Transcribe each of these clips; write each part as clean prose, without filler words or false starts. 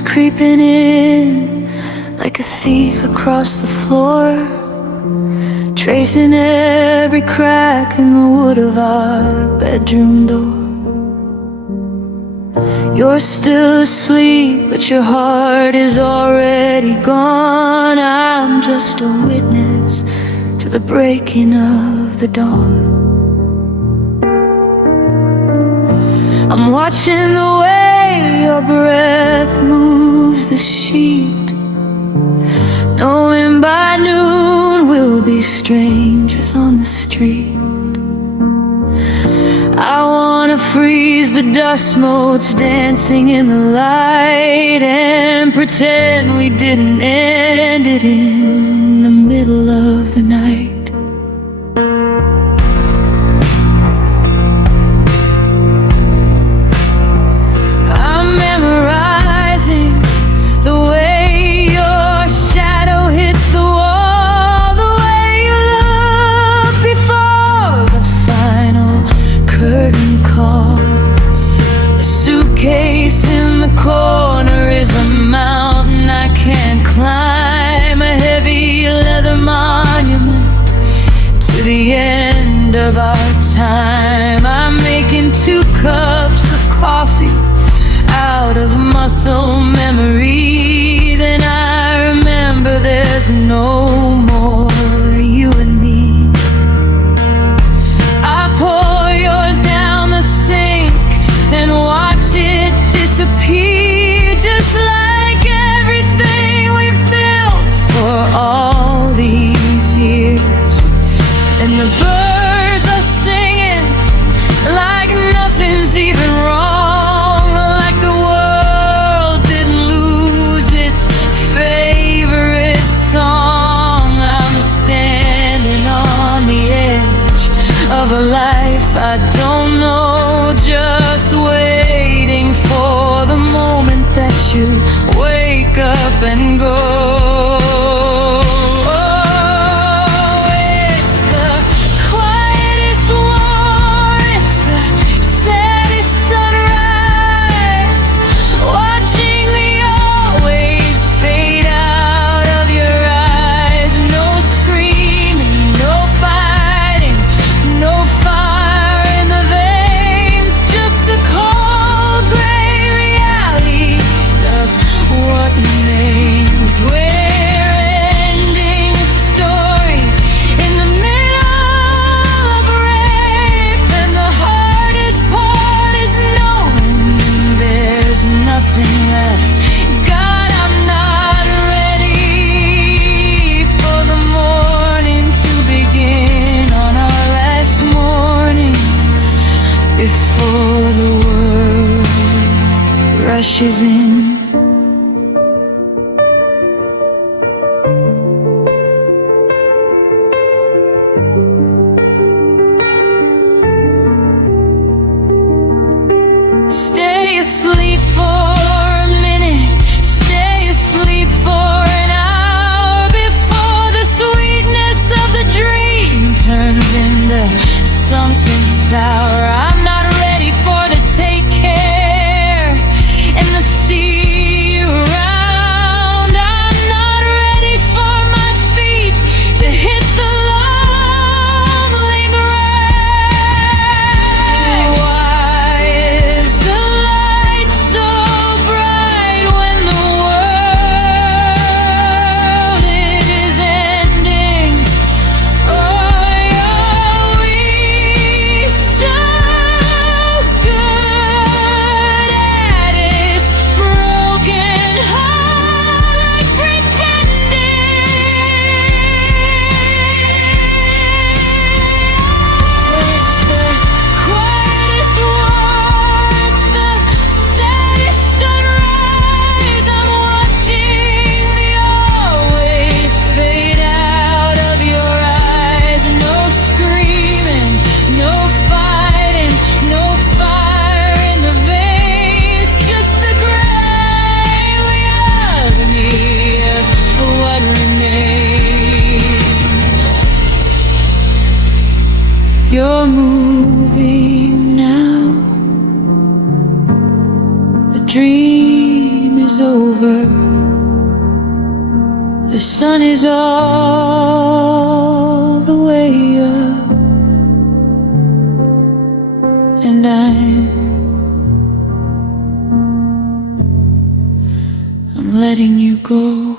comes creeping in like a thief across the floor, tracing every crack in the wood of our bedroom door. You're still asleep, but your heart is already gone. I'm just a witness to the breaking of the dawn. I'm watching the way your breath moves the sheet, knowing by noon we'll be strangers on the street. I wanna freeze the dust motes dancing in the light and pretend we didn't end it in the middle of the night. I'm memorizing the way your shadow hits the wall, the way you look before the final curtain call. The suitcase in the corner is a mountain I can't climb, a heavy leather monument to the end of our time. I'm making 2 cups of coffee out of muscle memory. Then I remember there's no more you and me. I pour yours down the sink and watch it disappear, just like everything we've built for all these years. And the birds are singing like nothing's even wrong, like the world didn't lose its favorite song. I'm standing on the edge of a life I don't know, just waiting for the moment that you wake up and go. It's the quietest war, it's the saddest sunrise, watching the always fade out of your eyes. No screaming, no fighting, no fire in the veins, just the cold gray reality of what remains over. The sun is all the way up, and I'm letting you go.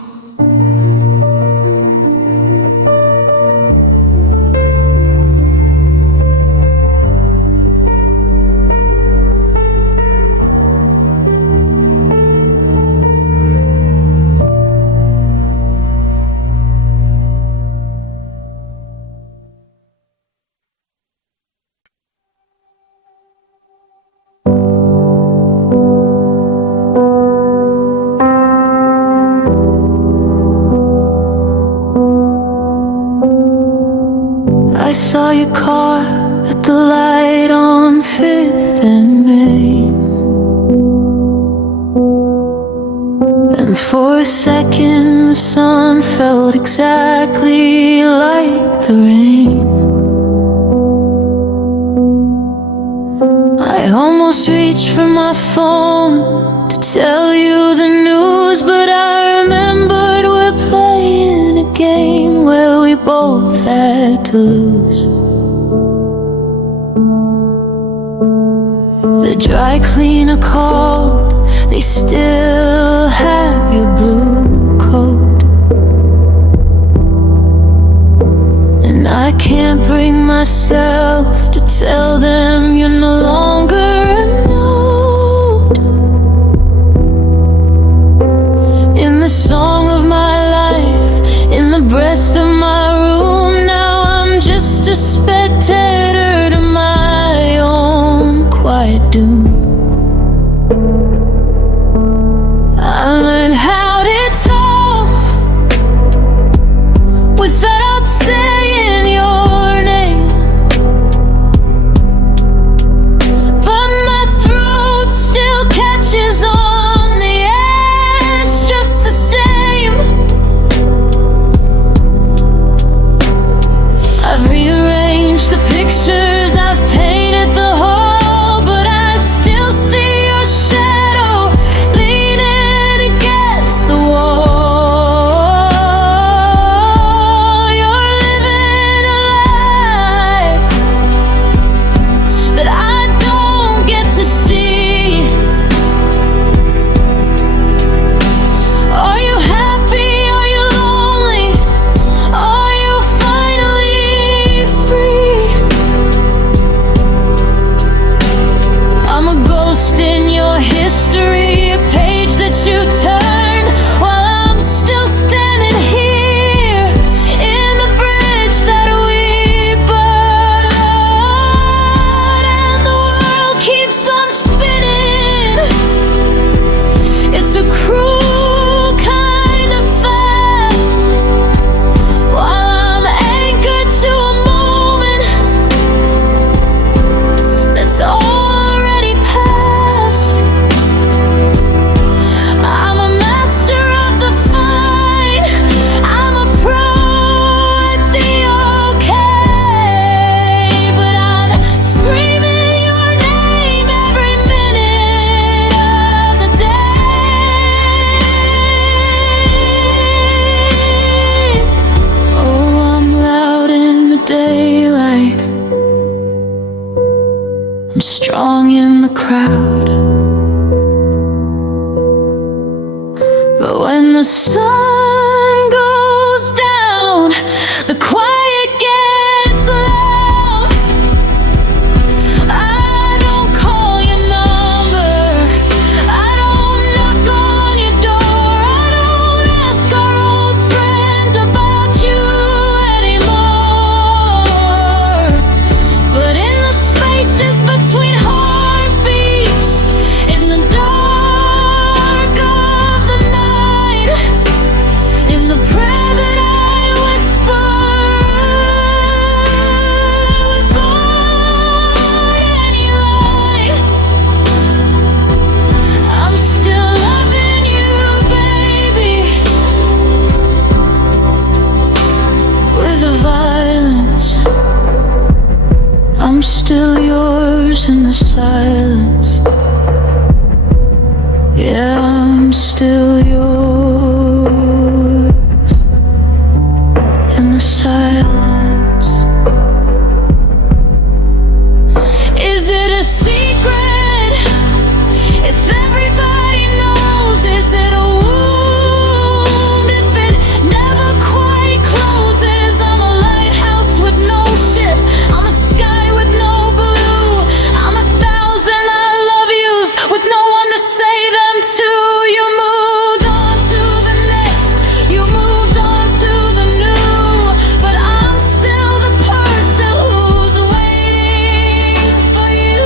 I saw your car at the light on 5th and Main, and for a second the sun felt exactly like the rain. I almost reached for my phone to tell you the news, but I remembered we're playing a game where we both had to lose. The dry cleaner called, they still have your blue coat, and I can't bring myself to tell them you're no longer a note in the song of my life, in the breath of my room. Now I'm just a spectator to my own quiet doom. I learned how to talk without saying your name, but my throat still catches on the edge just the same. I've rearranged the pictures, I've painted the hall, but I still see your shadow leaning against the wall. You're living a life that I don't get to see. Are you happy? Are you lonely? Are you finally free? I'm a ghost in your history, a page that you turned while I'm still standing here in the bridge that we burned, and the world keeps on spinning. It's a cruel kind of fast, while I'm anchored to a moment that's already past. I'm a master of the fine, I'm a pro at the okay, but I'm screaming your name every minute of the day. Oh, I'm loud in the daylight, I'm strong in the crowd, but when the sun goes down, the quiet gets loud. I don't call your number, I don't knock on your door, I don't ask our old friends about you anymore. But in the spaces between heartbeats, in the dark of the night, in the prayer that I whisper without any light, I'm still loving you, baby, with the violence. I'm still yours in the silence. Yeah, I'm still yours in the silence. Is it a secret if everybody knows? Is it a wound if it never quite closes? I'm a lighthouse with no ship, I'm a sky with no blue, I'm 1,000 I love yous with no one to say them to. You moved on to the next, you moved on to the new, but I'm still the person who's waiting for you.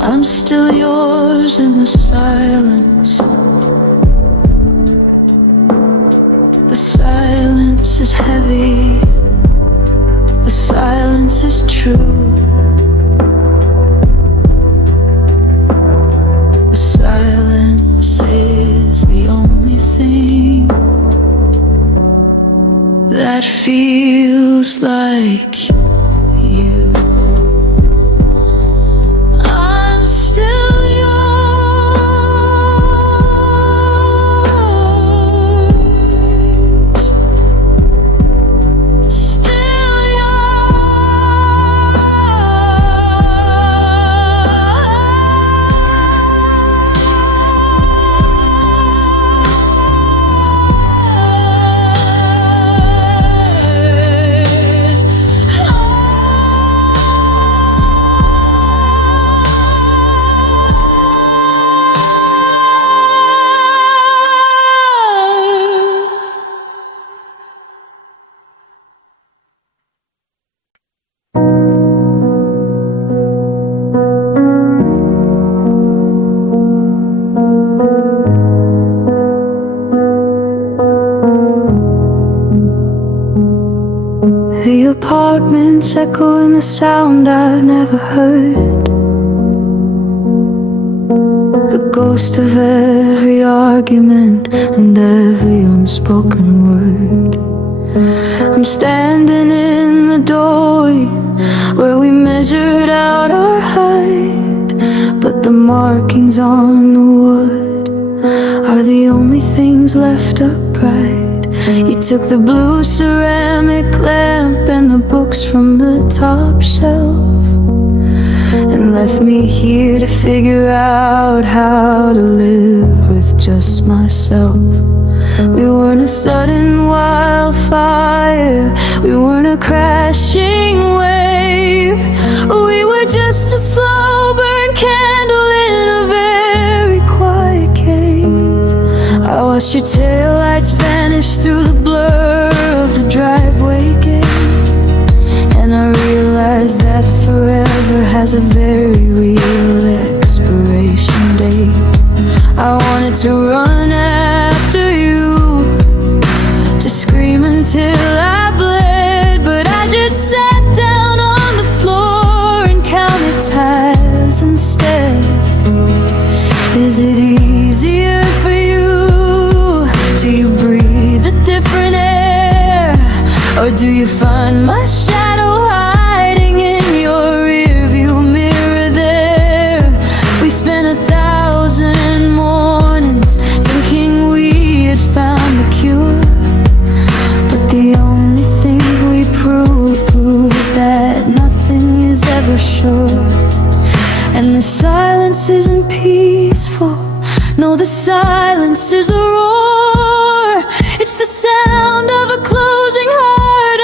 I'm still yours in the silence. The silence is heavy, the silence is true. The silence is the only thing that feels like you. The apartments echoing the sound I've never heard, the ghost of every argument and every unspoken word. I'm standing in the doorway where we measured out our height, but the markings on the wood are the only things left upright. You took the blue ceramic lamp and the books from the top shelf and left me here to figure out how to live with just myself. We weren't a sudden wildfire, we weren't a crashing wave. We were just a slow burn candle in a very quiet cave. I watched your taillights vanish through the blur of the driveway gate, and I realized that forever has a very real expiration date. I wanted to run after you, to scream until I bled, but I just sat down on Or do you find my shadow hiding in your rearview mirror there? We spent 1,000 mornings thinking we had found the cure, but the only thing we proves that nothing is ever sure. And the silence isn't peaceful, no, the silence is a roar. It's the sound of a closing heart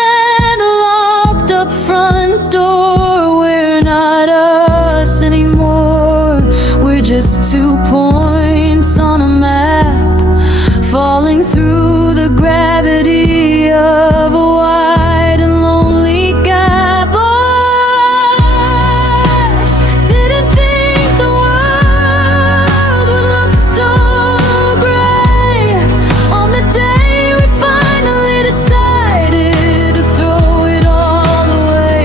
and a locked up front door. We're not us anymore, we're just 2 points on a map, falling through the gravity of a wide and lonely gap. Oh, I didn't think the world would look so gray on the day we finally decided to throw it all away.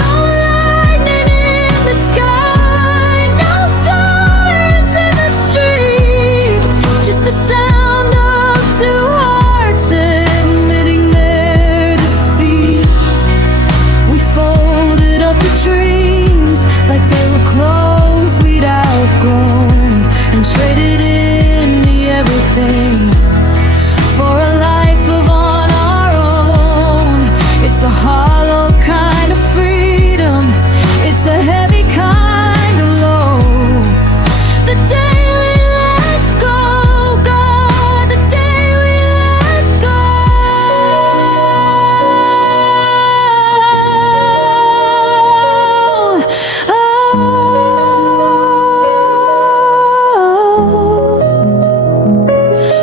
No lightning in the sky, no sirens in the street, just the sound of 2 hearts admitting their defeat. We folded up the dreams like they were clothes we'd outgrown, and traded in the everything for a life of on our own. It's a hollow kind of freedom, it's a heavy kind of low. The day we let go, God, the day we let go.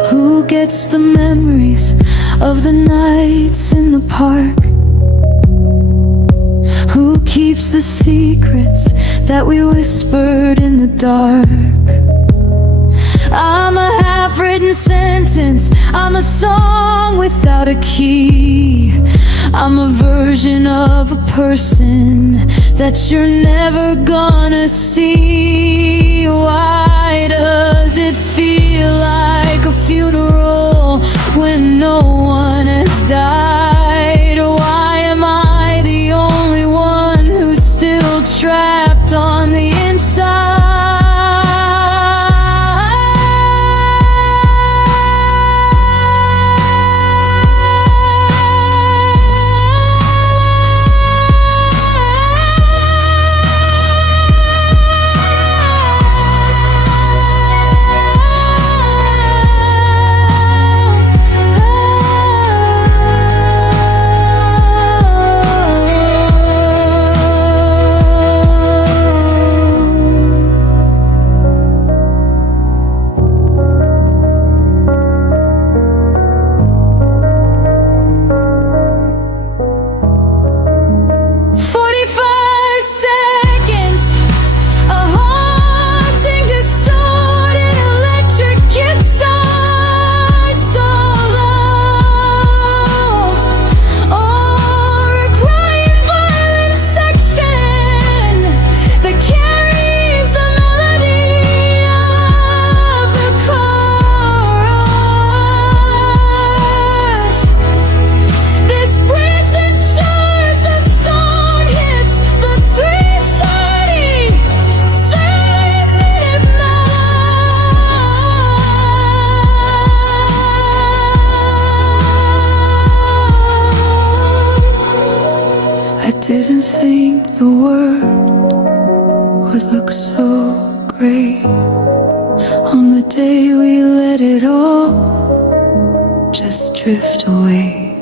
Who gets the memories of the nights in the park? Who keeps the secrets that we whispered in the dark? I'm a half-written sentence, I'm a song without a key. I'm a version of a person that you're never gonna see. Why does it feel like a funeral when no one has died? Why am I the only one who's still trapped on the inside? I didn't think the world would look so gray on the day we let it all just drift away.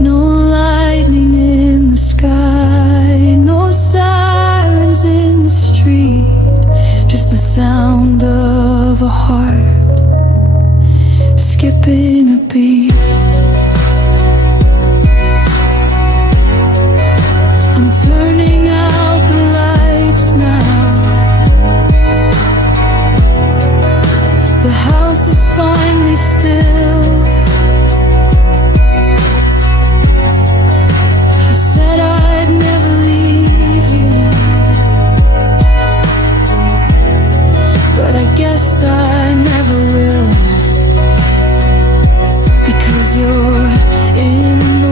No lightning in the sky, no sirens in the street, just the sound of a heart skipping a beat. I'm turning out the lights now. The house is finally still. You said I'd never leave you, but I guess I never will, because you're in the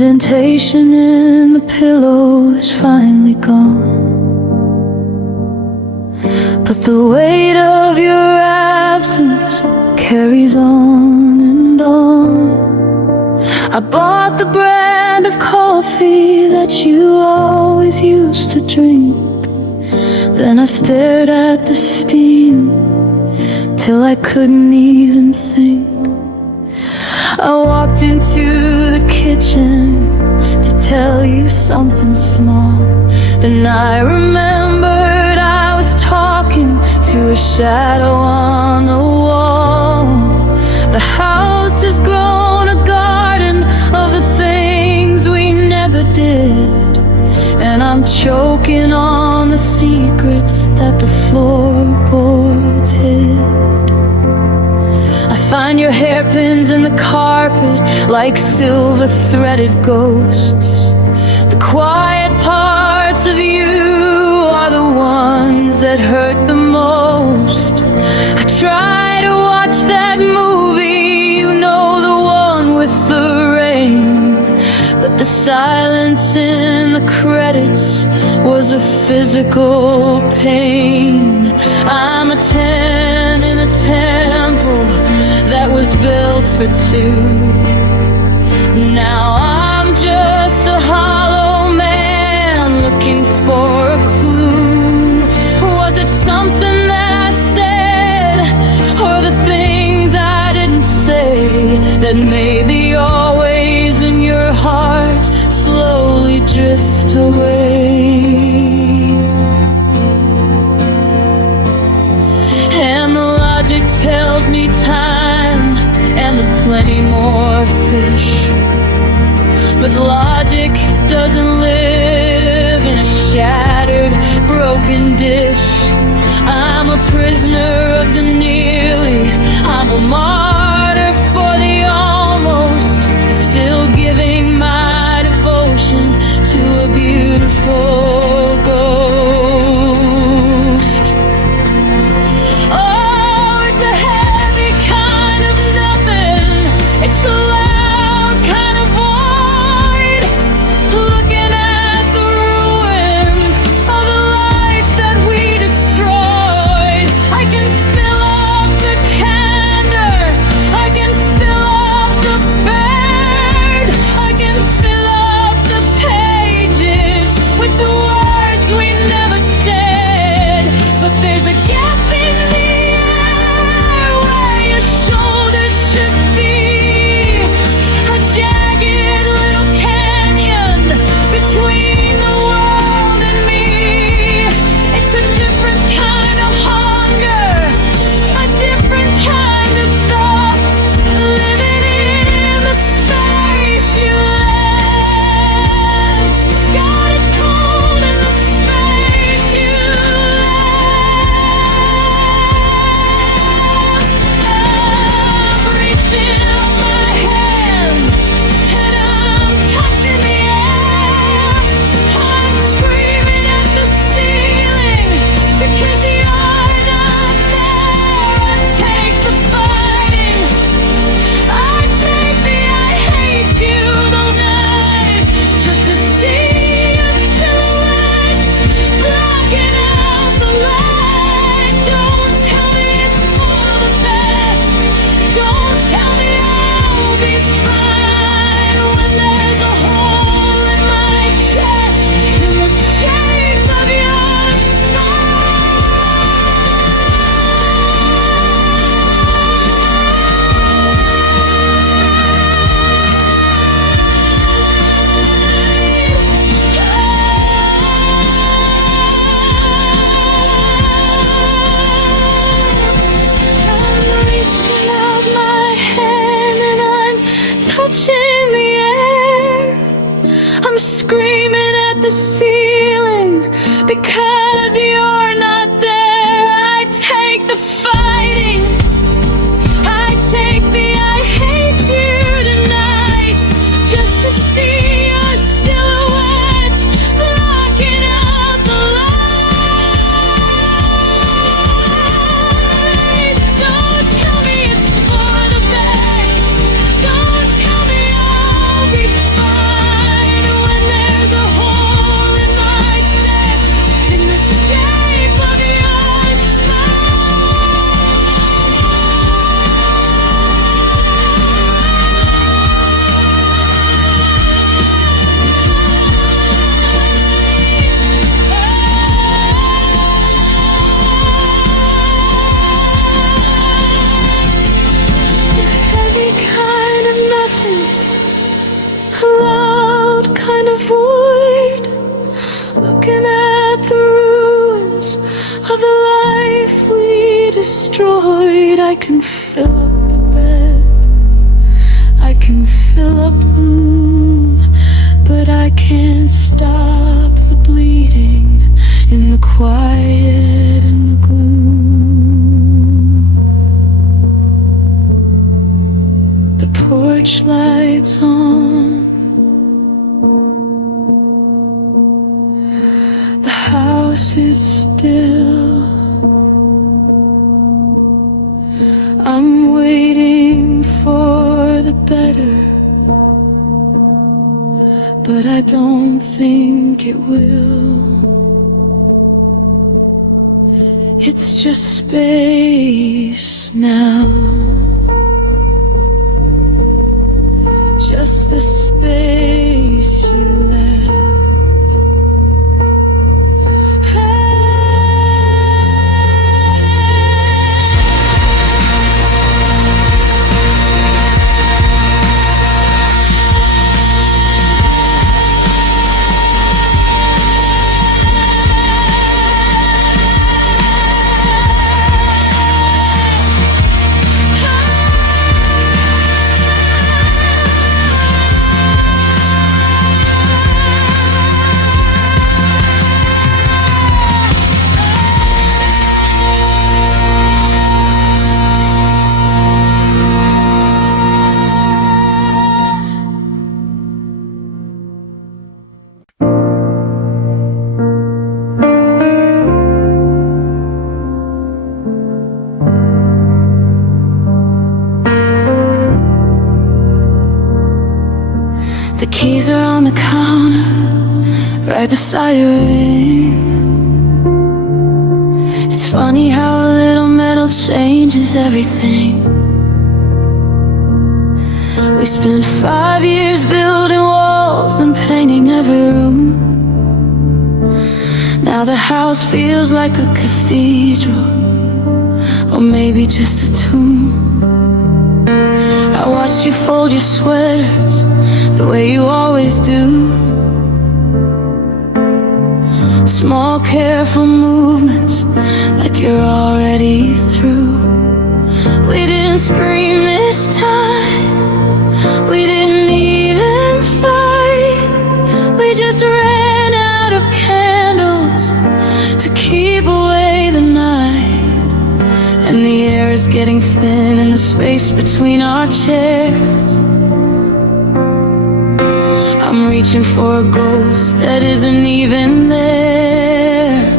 indentation in the pillow is finally gone, but the weight of your absence carries on and on. I bought the brand of coffee that you always used to drink. Then I stared at the steam till I couldn't even think. I walked into the kitchen to tell you something small. Then I remembered I was talking to a shadow on the wall. The house has grown a garden of the things we never did, and I'm choking on the secrets that the floorboards hid. I find your hairpins in the carpet like silver threaded ghosts. The quiet parts of you are the ones that hurt the most. I try to watch that movie, you know, the one with the rain, but the silence in the credits was a physical pain. I'm a 10 in a temple that was built for two. Now I'm just a hollow man looking for a clue. Was it something that I said, or the things I didn't say, that made the always in your heart slowly drift away? And the logic tells me time and the plenty more fish, but logic doesn't live in a shattered, broken dish. I'm a prisoner of the nearly, I'm a martyr for the almost, still giving my devotion to a beautiful ghost. Oh, it's a heavy kind of nothing, it's a loud kind of void. destroyed. I can fill up the bed, I can fill up the room, but I can't stop the bleeding in the quiet and the gloom. The porch lights on, the house is still. I'm waiting for the better, but I don't think it will. It's just space now, just the space you left. The keys are on the counter, right beside your ring. It's funny how a little metal changes everything. We spent 5 years building walls and painting every room. Now the house feels like a cathedral, or maybe just a tomb. I watched you fold your sweaters the way you always do. Small careful movements, like you're already through. We didn't scream this time, we didn't even fight. We just ran out of candles to keep away the night. And the air is getting thin in the space between our chairs. I'm reaching for a ghost that isn't even there.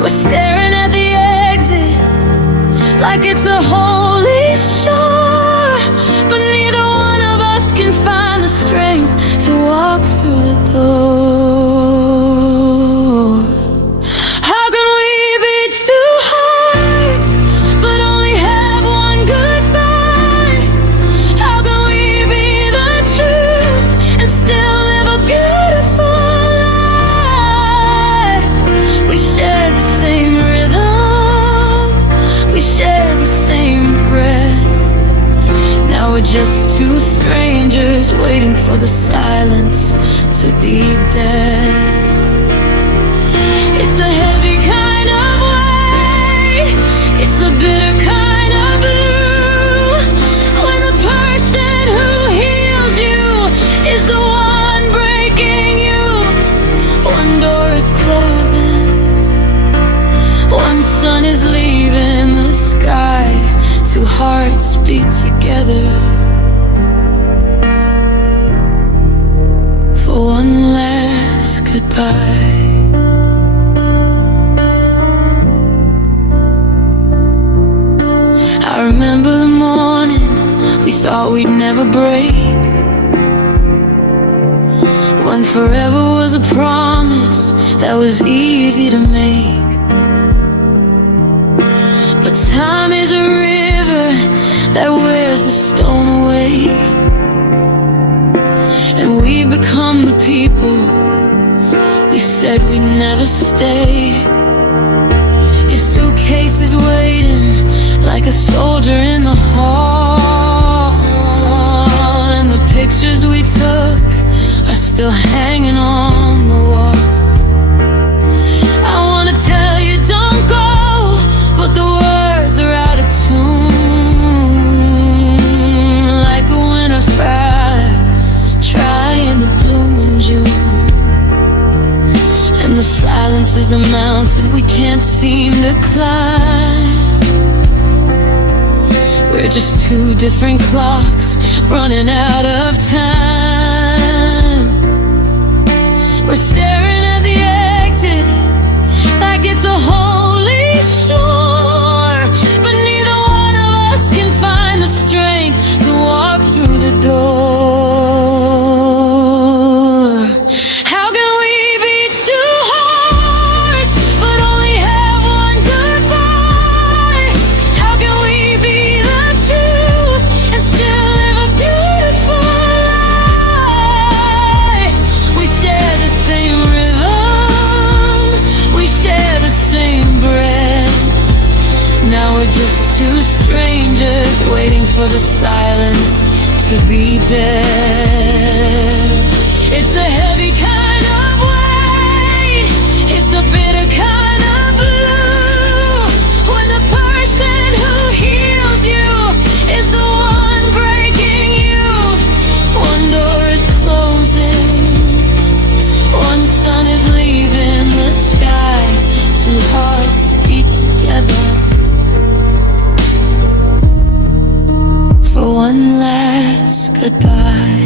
We're staring at the exit like it's a holy shore, but neither one of us can find the strength to walk through the door. How can we be two hearts but only have one goodbye? How can we be the truth and still live a beautiful life? We share the same rhythm, we share the same breath. Now we're just two strangers waiting for the silence to be death. It's a heavy kind of weight, it's a bitter kind of blue, when the person who heals you is the one breaking you. One door is closing, one sun is leaving the sky. Two hearts beat together for one last goodbye. I remember the morning we thought we'd never break, when forever was a promise that was easy to make. But time is a river that wears the stone away, and we become the people we said we'd never stay. Your suitcase is waiting like a soldier in the hall, and the pictures we took are still hanging on the wall. I wanna tell you don't go, we can't seem to climb. We're just two different clocks running out of time. We're staring at the exit like it's a holy shore, but neither one of us can find the strength to walk through the door. How can we be two hearts but only have one goodbye? How can we be the truth and still live a beautiful lie? We share the same rhythm, we share the same breath. Now we're just two strangers waiting for the silence to be dead. It's a heavy kind of weight, it's a bitter kind of blue, when the person who heals you is the one breaking you. One door is closing, one sun is leaving the sky, two hearts beat together for one last goodbye.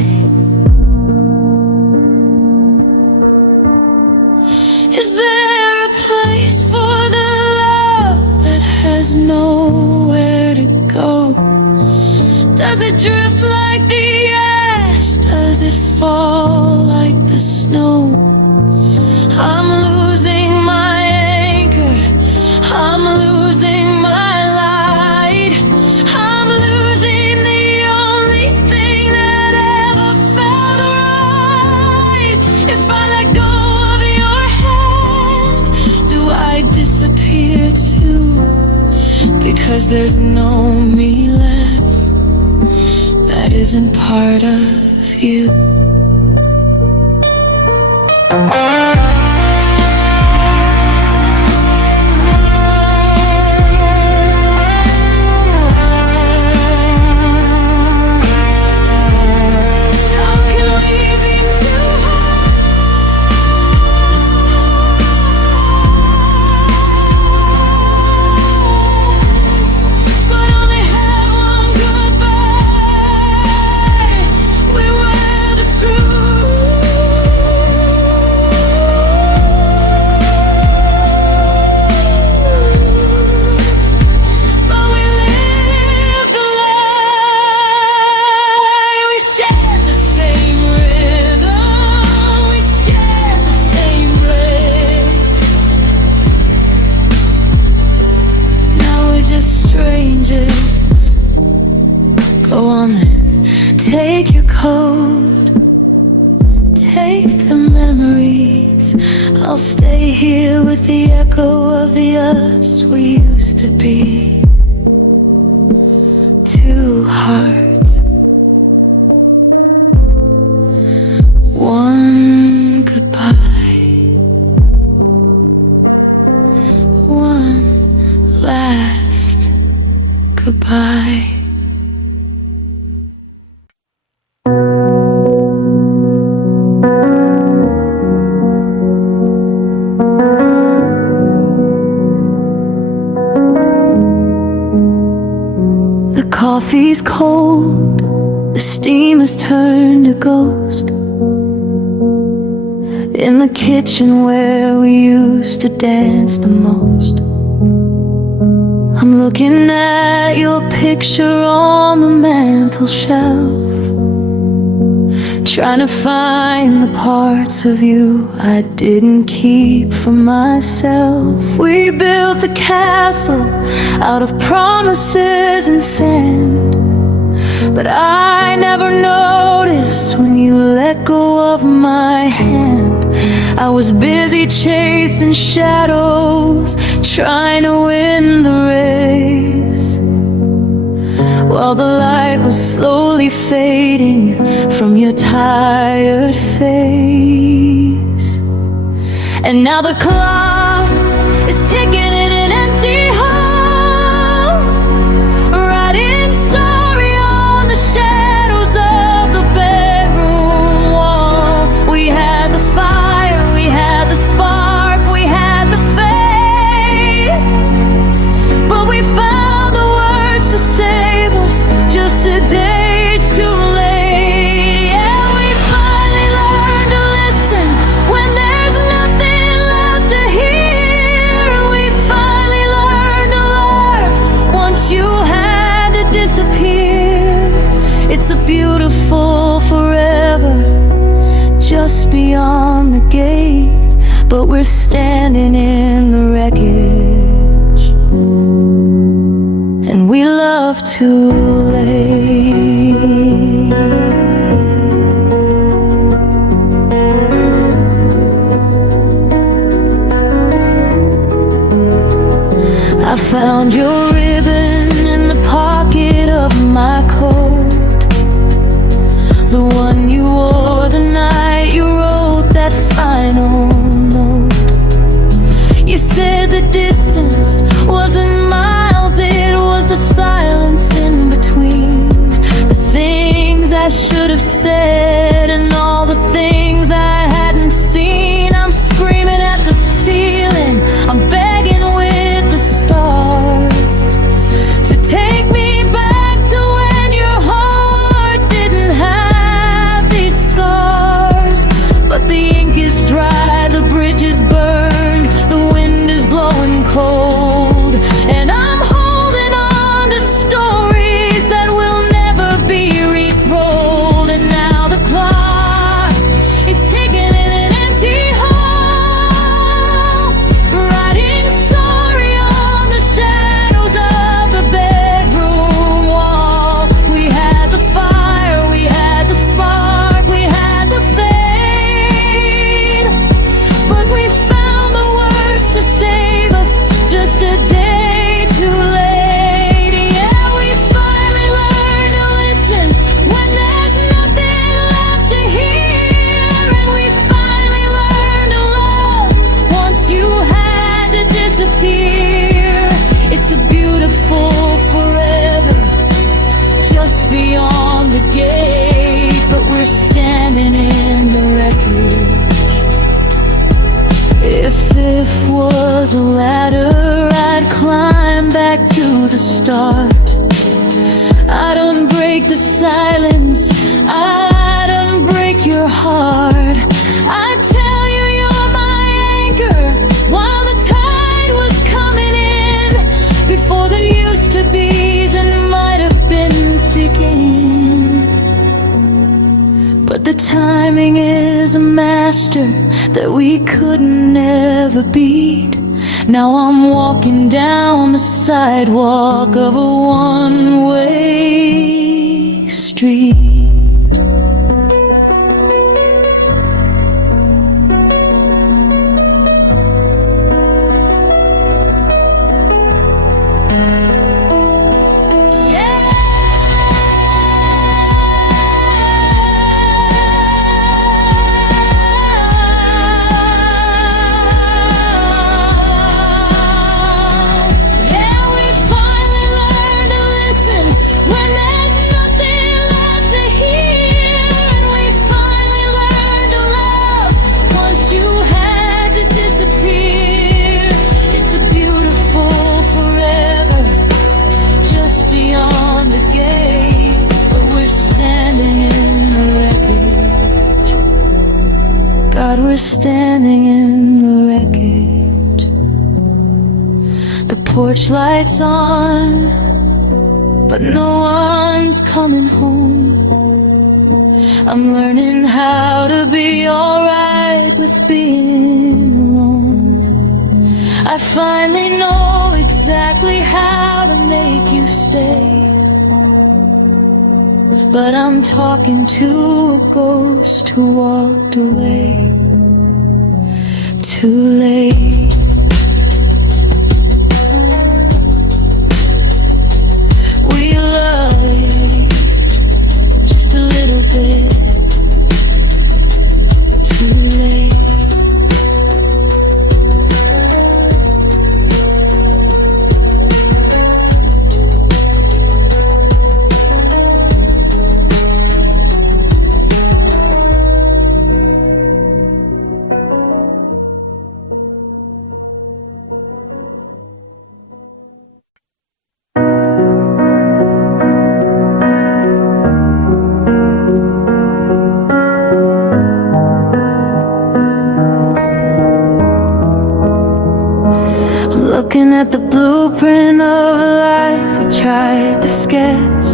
Is there a place for the love that has nowhere to go? Does it drift like the ash? Does it fall like the snow? I'm losing my anchor, I'm losing my light, I'm losing the only thing that ever felt right. If I let go of your hand, do I disappear too? Because there's no me left that isn't part of you. How can we be two hearts but only have one goodbye? We were the truth, but we lived a lie. We share the same rhythm, we share the same breath. Now we're just strangers. Go on then, take your coat, take the memories. I'll stay here with the echo of the us we used to be. Two hearts, one goodbye, one last goodbye. The coffee's cold, the steam has turned to ghost. In the kitchen where we used to dance the most, I'm looking at your picture on the mantel shelf, trying to find the parts of you I didn't keep for myself. We built a castle out of promises and sand, but I never noticed when you let go of my hand. I was busy chasing shadows, trying to win the race, while the light was slowly fading from your tired face. And now the clock is ticking in an empty hall, writing sorry on the shadows of the bedroom wall. We had the fire, we had the spark, we had the faith. beautiful forever, just beyond the gate. But we're standing in the wreckage, and we love too late. I found your ribbon in the pocket of my coat, the one you wore the night you wrote that final note. You said the distance wasn't miles, it was the silence in between. The things I should have said and all the things I hadn't seen. I'm screaming at the ceiling, I'm begging with the stars to take me back to when your heart didn't have these scars. But the ink is dry, the bridge is burned, the wind is blowing cold, and I'm holding on to stories that will never be retold. And now the clock is ticking in an empty hall, writing sorry on the shadows of the bedroom wall. We had the fire, we had the spark, we had the fade, but we found the words to save us just a day too late. Yeah, we finally learned to listen when there's nothing left to hear, and we finally learned to love once you had to disappear. It's a beautiful forever, just beyond the gate, but we're standing in the wreckage. If was a ladder, I'd climb back to the start. I'd unbreak the silence, I'd unbreak your heart. I'd tell you you're my anchor while the tide was coming in, before the used to be's and might have beens begin. But the timing is a master that we could never beat. Now I'm walking down the sidewalk of a one-way street. We're standing in the wreckage. The porch light's on, but no one's coming home. I'm learning how to be alright with being alone. I finally know exactly how to make you stay, but I'm talking to a ghost who walked away too late. We love just a little bit too late. Looking at the blueprint of a life we tried to sketch,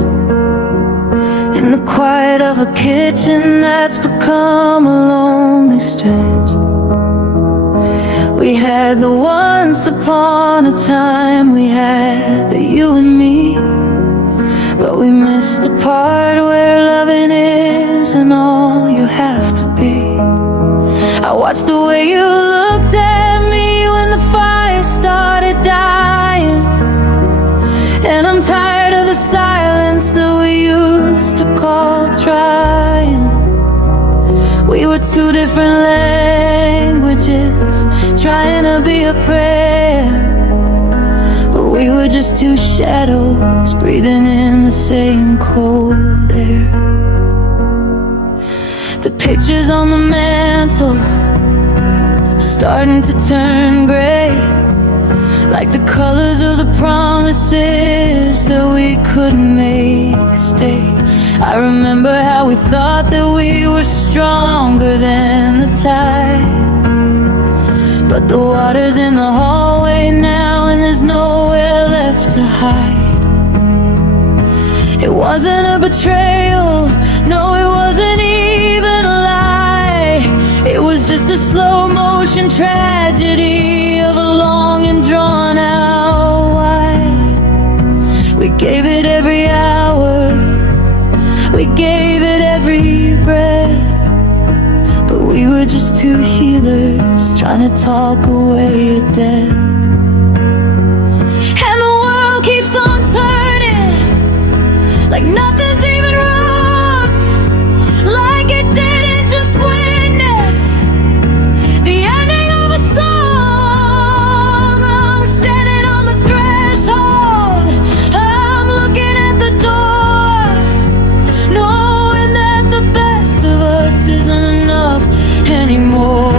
in the quiet of a kitchen that's become a lonely stretch. We had the once upon a time, we had the you and me, but we missed the part where loving isn't all you have to be. I watched the way you looked at me when the fire started dying, and I'm tired of the silence that we used to call trying. We were two different languages trying to be a prayer, but we were just two shadows breathing in the same cold air. The pictures on the mantle starting to turn gray, like the colors of the promises that we couldn't make stay. I remember how we thought that we were stronger than the tide, but the water's in the hallway now and there's nowhere left to hide. It wasn't a betrayal, no, it wasn't even a lie. It was just a slow motion tragedy of a long and drawn out why. We gave it every hour, we gave it every breath, but we were just two healers trying to talk away a death. And the world keeps on turning like nothing's even wrong, like it didn't just witness the ending of a song. I'm standing on the threshold, I'm looking at the door, knowing that the best of us isn't enough anymore.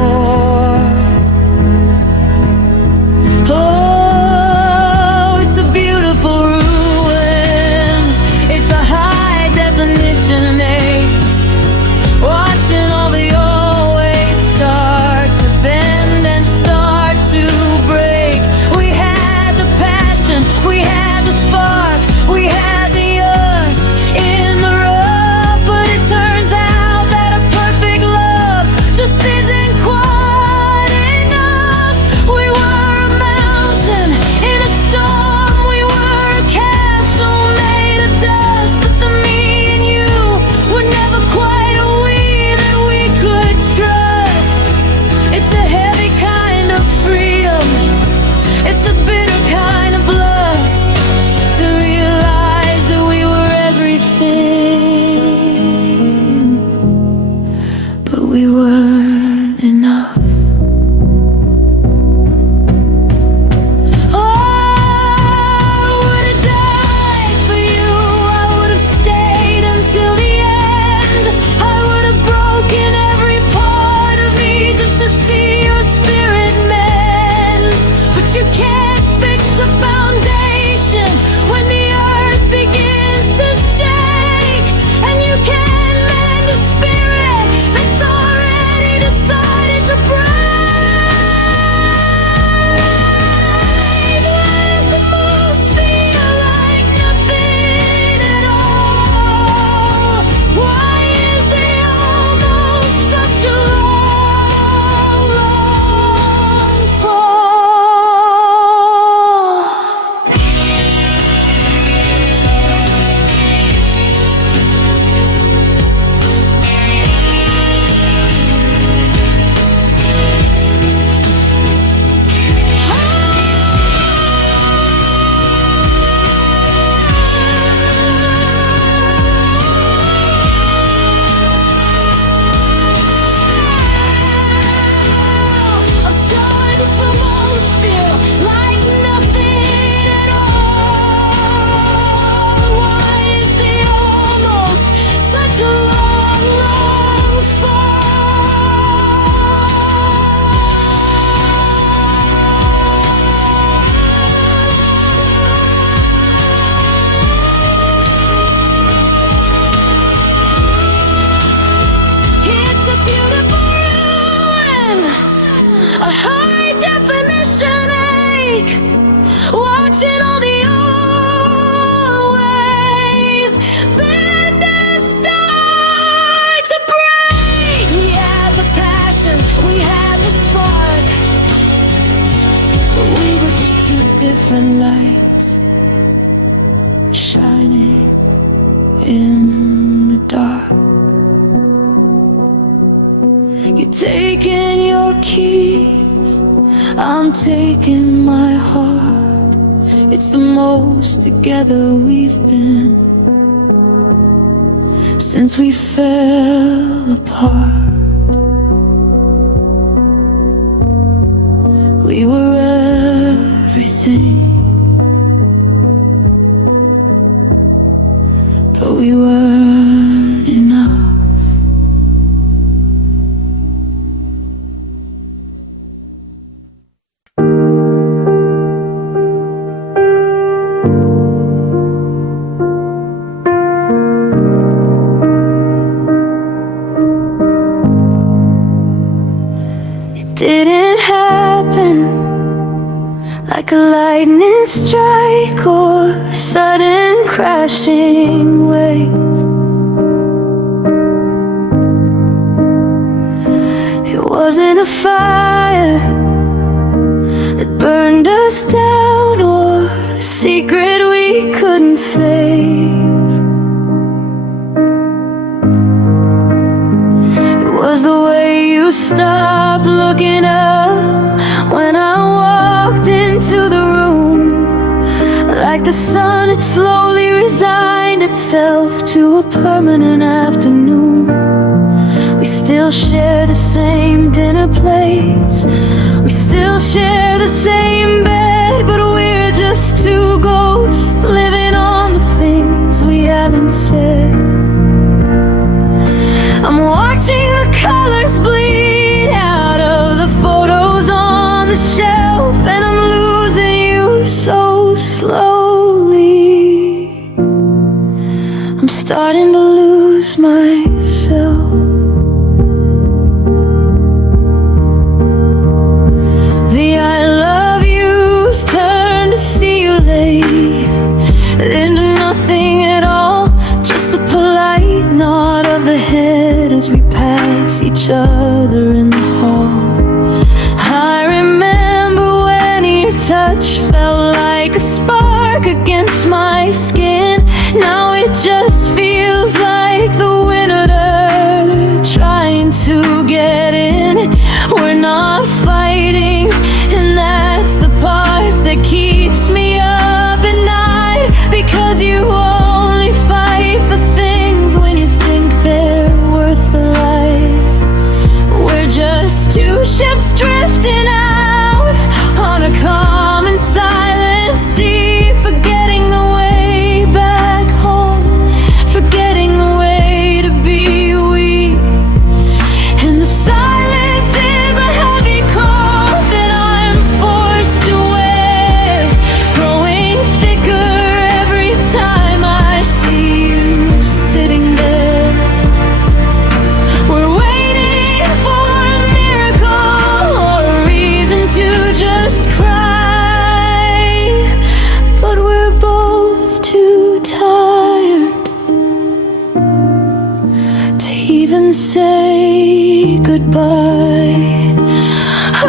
neon lights shining in the dark. You're taking your keys, I'm taking my heart. It's the most together we've been since we fell apart. We were everything, but we weren't enough. It didn't happen like a lightning strike or a sudden crashing wave. It wasn't a fire that burned us down or a secret we couldn't save. It was the way you stopped looking up when I walked into the room. Like the sun, it slowly resigned itself to a permanent afternoon. We still share the same dinner plates, we still share the same bed, but we're just two ghosts living on the things we haven't said. I'm watching the colors bleed out of the photos on the shelf, and I'm losing you so slowly. I'm starting to lose myself. The I love yous turn to see you late into nothing at all, just a polite nod of the head as we pass each other in the hall. I remember when your touch felt like a spark against my skin. Now it just feels like the winter trying to get in. We're not fighting, and that's the part that keeps me up at night, because you only fight for things when you think they're worth the light. We're just two ships drifting out on a common silent sea, forgetting the way back home, forgetting the way to be we. And the silence is a heavy coat that I'm forced to wear, growing thicker every time I see you sitting there. We're waiting for a miracle or a reason to just cry, but we're both too tired to even say goodbye. Oh,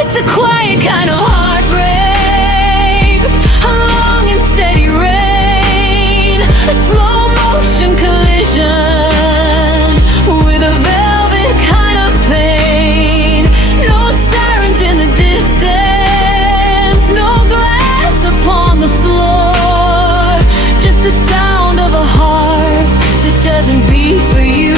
it's a quiet kind of heartbreak, a long and steady rain, a slow motion collision with a velvet kind of pain. No sirens in the distance, no glass upon the floor, just the sound of a heart that doesn't beat for you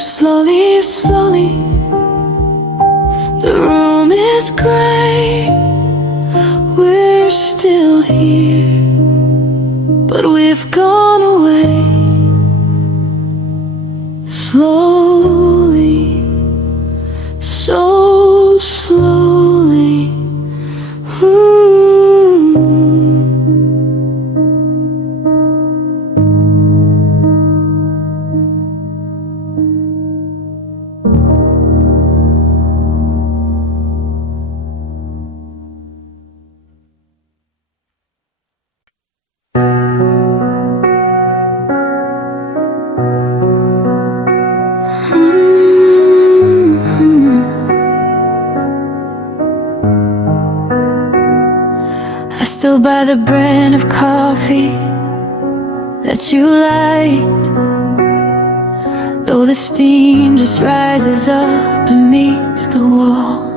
slowly, slowly, the room is gray. We're still here, but we've gone away. Slowly, so slowly. I still buy the brand of coffee that you liked, though the steam just rises up and meets the wall.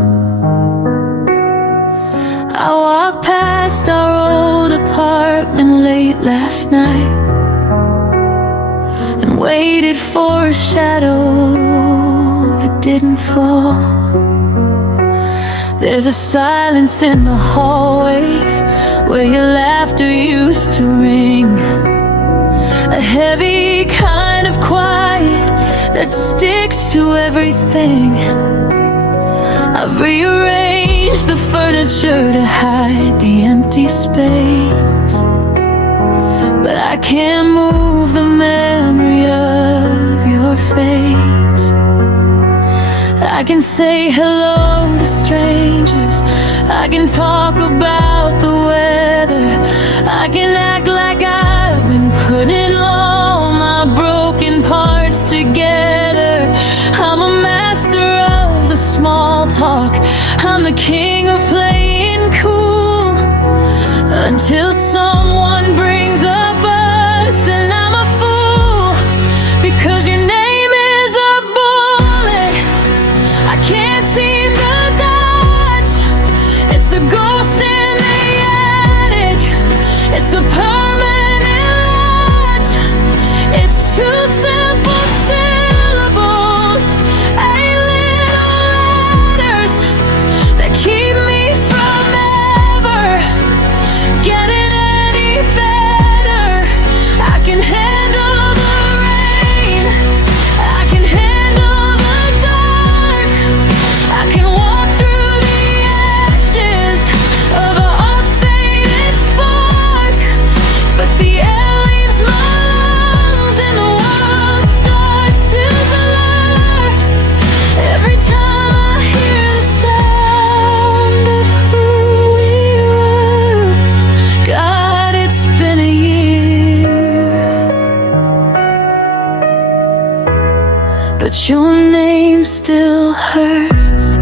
I walked past our old apartment late last night and waited for a shadow that didn't fall. There's a silence in the hallway where your laughter used to ring, a heavy kind of quiet that sticks to everything. I've rearranged the furniture to hide the empty space, but I can't move the memory of your face. I can say hello to strangers, I can talk about the weather, I can act like I've been putting all my broken parts together. I'm a master of the small talk, I'm the king of playing cool, until someone brings up us and I'm a fool, because your name is a bullet I can't seem to dodge. It's a ghost in the attic, it's a permanent lodge. It's two simple syllables, 8 little letters that keep me from ever getting any better. I can handle the rain, I can handle the dark, I can walk through the ashes of a faded spark, but the air leaves my lungs and the world starts to blur every time I hear the sound of who we were. God, it's been a year, but your name still hurts.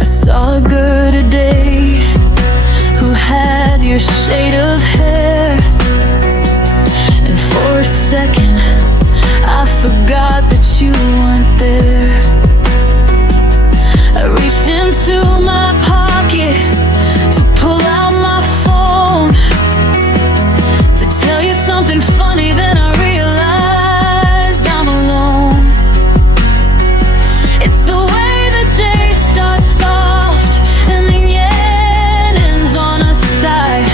I saw a girl today who had your shade of hair, and for a second I forgot that you weren't there. I reached into my pocket to pull out my phone to tell you something funny, then I realized I'm alone. It's the way the J starts soft and the yen ends on a sigh.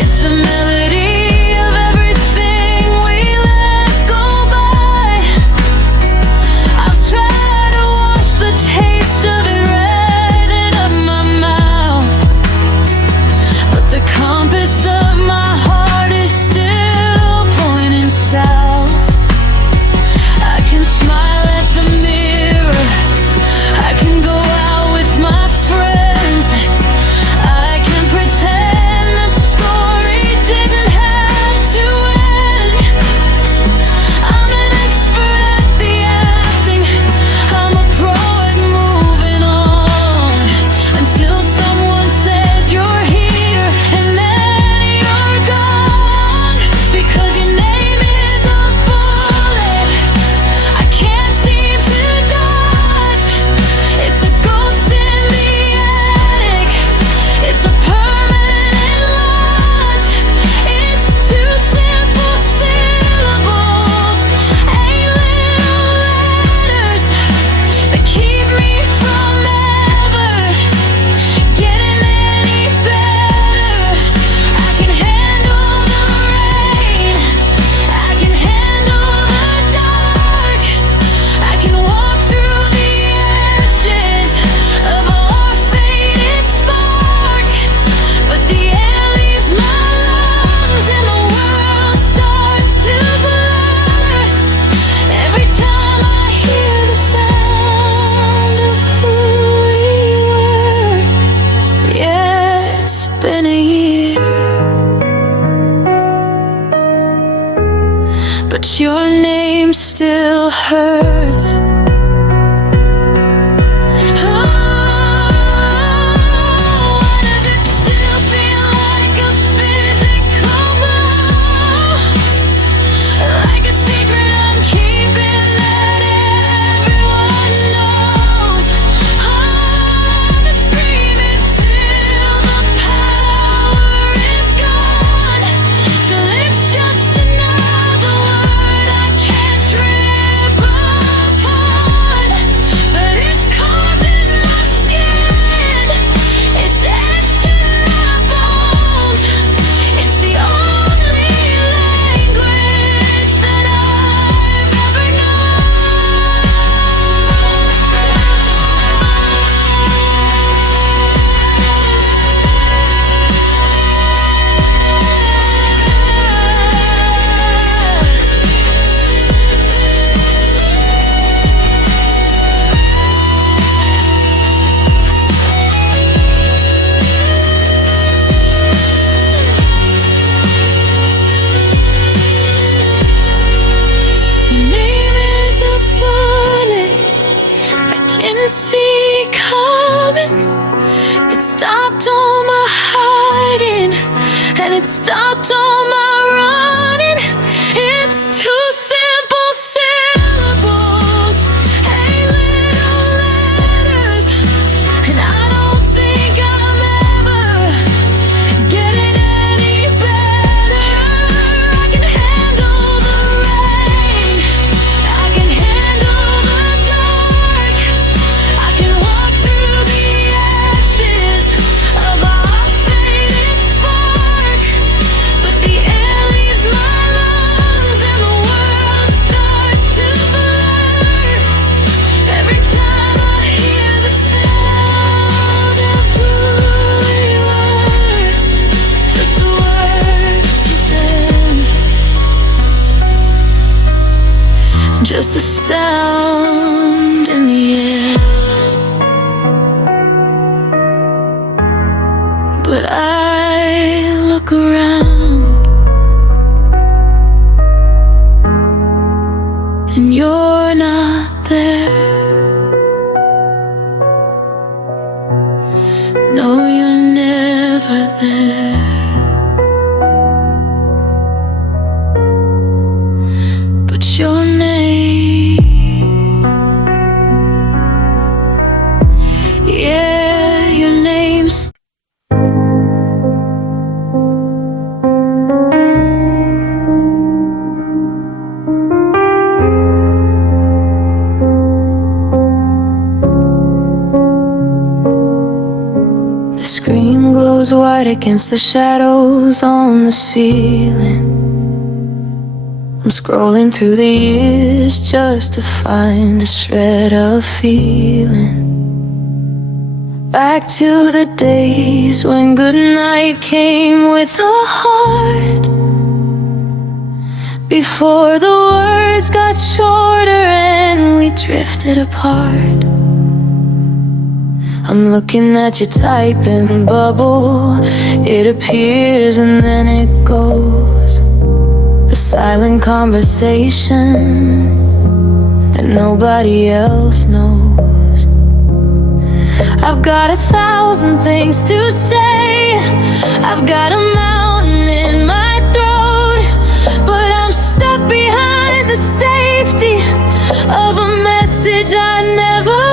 It's the melody of everything we let go by. but your name still hurts. See coming. It stopped all my hiding, and it stopped all my running. It's two simple syllables, 8 little letters, and I don't think I'm ever getting any better. I can handle the rain, I can handle the dark, I can walk through the ashes of our fading spark. But the air leaves my lungs and the world starts to blur. Every time I hear the sound of who you are, it's just a word to them, just a sound in the air. But I look around, and you're not there. No, you're never there. But your name, yeah, your name's the screen glows white against the shadows on the ceiling. I'm scrolling through the years just to find a shred of feeling. Back to the days when goodnight came with a heart, before the words got shorter and we drifted apart. I'm looking at your typing bubble. It appears and then it goes. A silent conversation that nobody else knows. I've got 1,000 things to say. I've got a mountain in my throat, but I'm stuck behind the safety of a message I never wrote.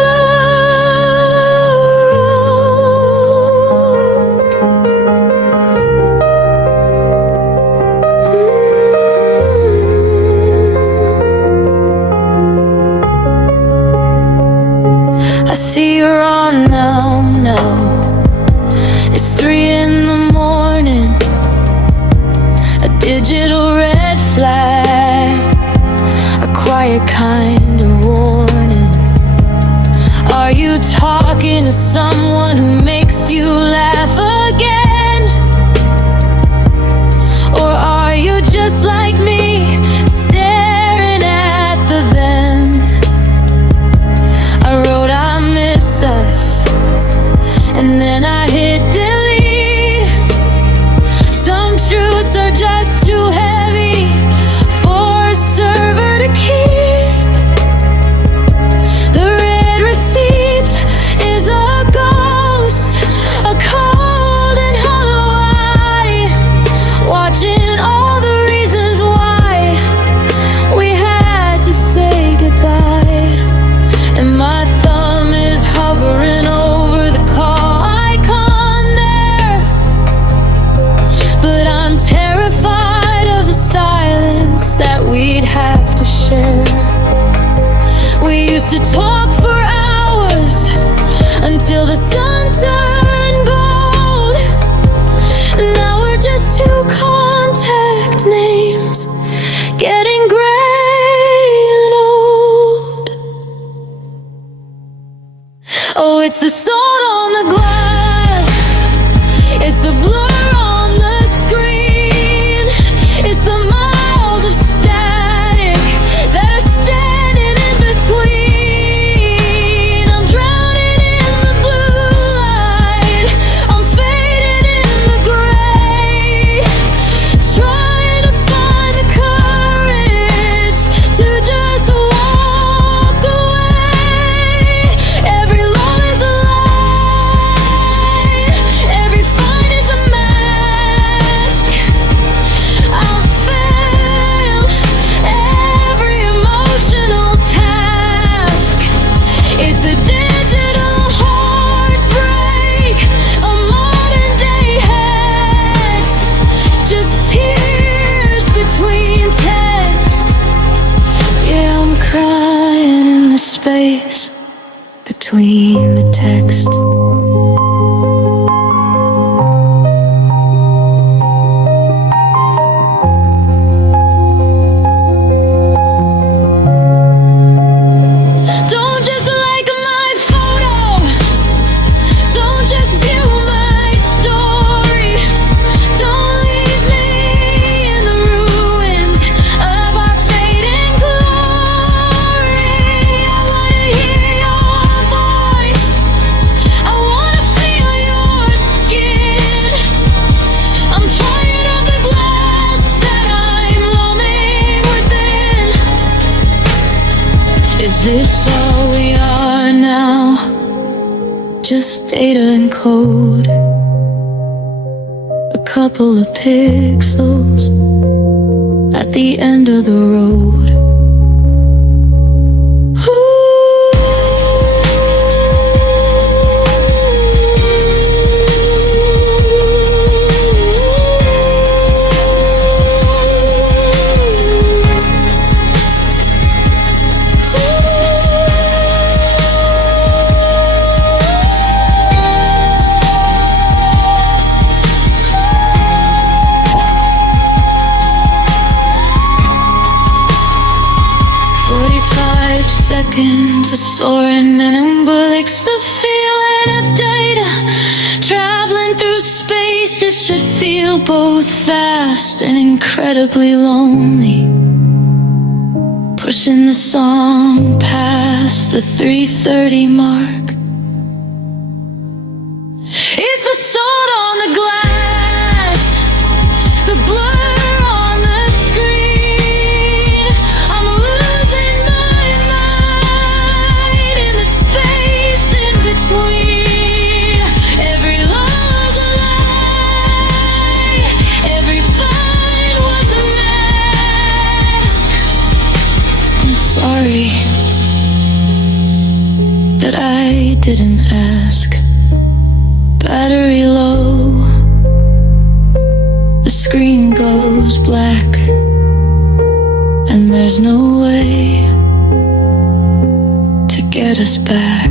I see you're on now. It's 3 in the morning, a digital red flag, a quiet kind of warning. Are you talking to someone who makes you laugh again? Or are you just like me, staring at the then? I wrote I miss us, and then I hit delete. Some truths are just too heavy for have to share. We used to talk for hours until the sun turned gold. Now we're just two contact names, getting gray and old. Oh, it's the salt on the glass, it's the blur on the screen, it's the miles of static that are standing in between. I'm drowning in the blue light, I'm fading in the gray, trying to find the courage to just walk away. Every lull is a lie, every fight is a mask. I've failed every emotional task. It's a digital heartbreak, a modern day hex, just tears between texts. Yeah, I'm crying in the space between the text. Don't just like my photo, don't just view my story, don't leave me in the ruins of our fading glory. I wanna hear your voice, I wanna feel your skin. I'm fired of the glass that I'm loaming within. Is this all we are now? Just data and code, a couple of pixels at the end of the road. Seconds of soaring and umbilics, a feeling of data traveling through space. It should feel both fast and incredibly lonely, pushing the song past the 3:30 mark. It's the salt on the glass, the blur on the screen. I'm losing my mind in the space in between. Every lull's a lie, every fight was a mask. I'm sorry that I didn't ask. Battery low, the screen goes black, and there's no way to get us back.